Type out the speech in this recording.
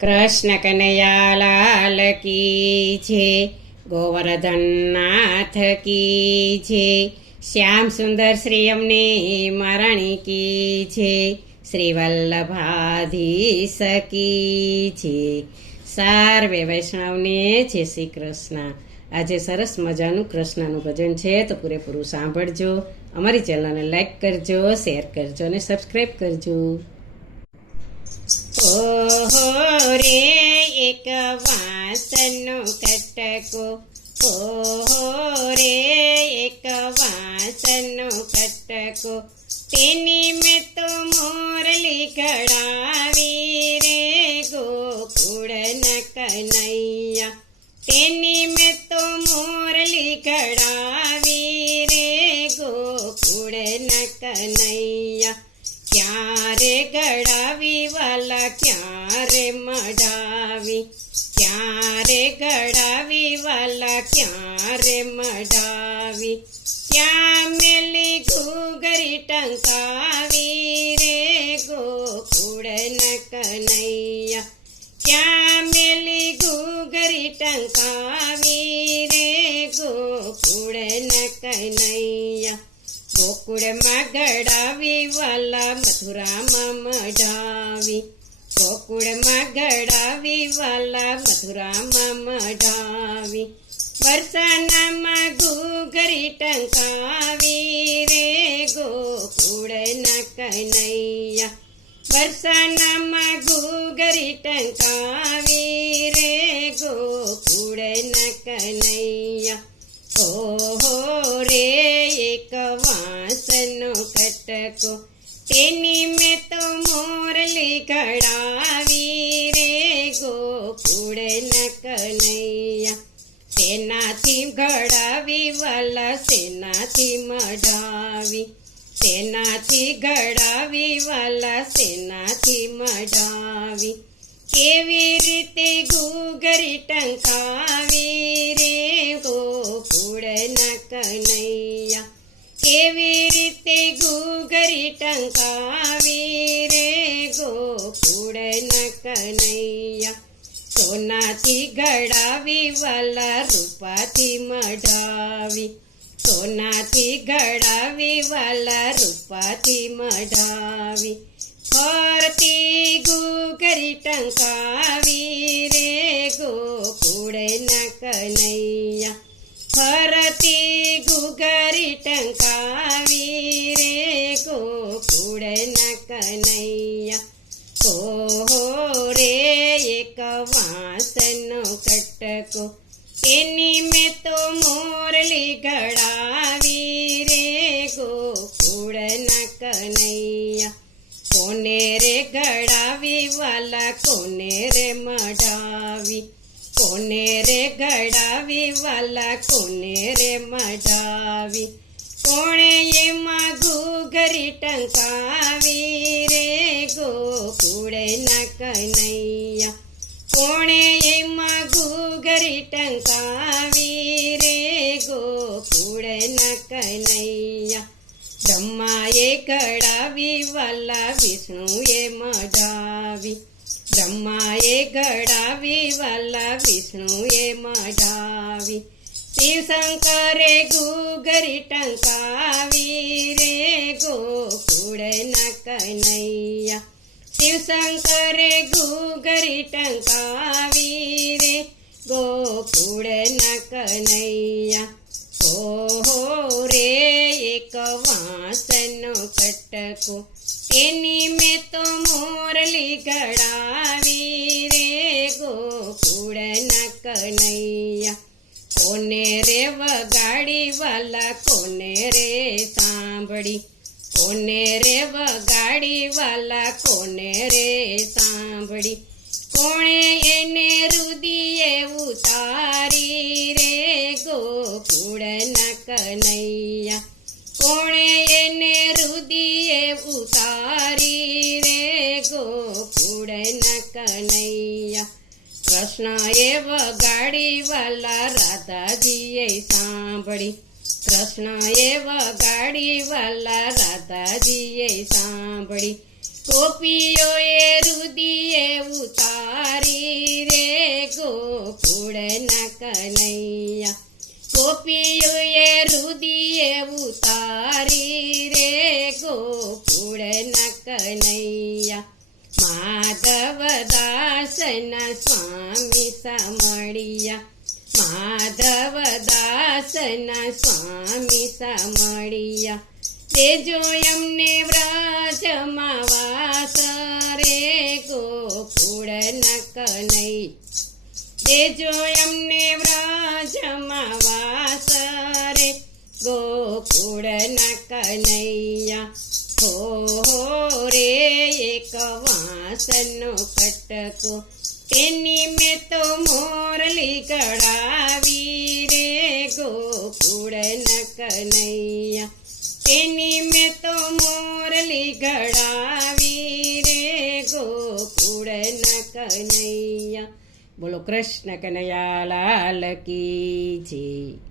કૃષ્ણ કનૈયા લાલ કી છે, ગોવર્ધન નાથ કી છે, શ્યામ સુંદર શ્રી અમને મહારાણી કી છે, શ્રી વલ્લભાધીશ કી છે. સર્વે વૈષ્ણવને જય શ્રી કૃષ્ણ. આજે સરસ મજાનું કૃષ્ણનું ભજન છે, તો પૂરેપૂરું સાંભળજો. અમારી ચેનલને લાઈક કરજો, શેર કરજો અને સબસ્ક્રાઈબ કરજો. ઓહો રે એક વાંસનો કટકો, ઓહો રે એક વાંસનો કટકો, તેની મેં તો મોરલી ઘડાવી રે ગોકુળના કનૈયા, તેની મેં તો મોરલી ઘડાવી રે ગોકુળના કનૈયા. ક્યારે ગળાવી વાલા ક્યારે મઢાવી, ક્યારે ગળાવી વાલા ક્યારે મઢાવી, ક્યાં મેલી ઘૂઘરી ટંકાવી રે ગોકુળના કનૈયા, ક્યાં મેલી ઘૂઘરી ટંકાવી રે ગોકુળના કનૈયા. ગોકુળમાં ગળાવી વાલા મથુરામાં મઢાવી, ગોકુળમાં ગળાવી વાલા મથુરામાં મઢાવી, વરસાનામાં ઘૂઘરી ટંકાવી રે ગોકુળના કનૈયા, વરસાનામાં ઘૂઘરી ટંકાવી રે ગોકુળના કનૈયા. ઓહો રે એક વાંસનો કટકો, તેની મેં તો મોરલી ઘડાવી રે ગોકુળના કનૈયા, તેનાથી ઘડાવી વાલા સેનાથી મઢાવી, તેનાથી ઘડાવી વાલા સેનાથી મઢાવી, કેવી રીતે ઘૂઘરી ટંકાવી રે ગોકુળના કનૈયા, કેવી રીતે ઘૂઘરી ટંકાવી રે ગોકુળના કનૈયા. સોનાથી ઘડાવી વાલા રૂપાથી મઢાવી, સોનાથી ઘડાવી વાલા રૂપાથી મઢાવી, ફરતી ઘૂઘરી ટંકાવી રે ગોકુળના કનૈયા, ફરતી ઘૂઘરી ટંકાવી રે ગોકુળના કનૈયા. ઓહો રે એક વાંસનો કટકો, તેની મેં તો મોરલી ઘડાવી રે ગોકુળના કનૈયા, કોને રે ઘડાવી વાલા કોને રે મઢાવી, કોને રે ઘડાવી વાલા કોને રે મઢાવી, કોણે એમાં ઘૂઘરી ટંકાવી રે ગોકુળના કનૈયા, કોણે એમાં ઘૂઘરી ટંકાવી રે ગોકુળના કનૈયા. બ્રહ્માએ ઘડાવી વાલા વિષ્ણુએ મઢાવી, બ્રહ્માએ ઘડાવી વાલા વિષ્ણુએ મઢાવી, શિવશંકરે ઘૂઘરી ટંકાવી રે ગોકુળના કનૈયા, શિવશંકરે ઘૂઘરી ટંકાવી રે ગોકુળના કનૈયા. ઓહો રે એક વાંસનો કટકો, તેની મેં તો મોરલી ઘડાવી રે ગોકુળના કનૈયા, કોને રે વગાડી વાલા કોને રે સાંભળી, કોને રે વગાડી વાલા કોને રે સાંભળી, કોણે એને રુદિયે ઉતારી રે ગોકુળના કનૈયા, કોણે એને રુદિયે ઉતારી રે ગોકુળના કનૈયા. કૃષ્ણએ વગાડી વાલા રાધાજીએ સાંભળી, કૃષ્ણએ વગાડી વાલા રાધાજીએ સાંભળી, ગોપીઓએ રુદિયે ઉતારી રે ગોકુળના કનૈયા. ગોપીઓએ રુદિયે ઉતારી રે ગોકુળના કનૈયા. માધવદાસના સ્વામી સામળિયા. માધવદાસના સ્વામી સામળિયા. તેજો એમને વ્રજમાં વાસ રે ગોકુળના કનૈયા. તેજો એમને વ્રજમાં વાસ રે ગોકુળના કનૈયા. હો રે એક વાંસનો કટકો તેની મેં તો મોરલી ગળાવી રે ગોકુળના કનૈયા. તેની મેં તો મોરલી ગળાવી રે ગોકુળના કનૈયા. બોલો કૃષ્ણ કનૈયા લાલ કી જય.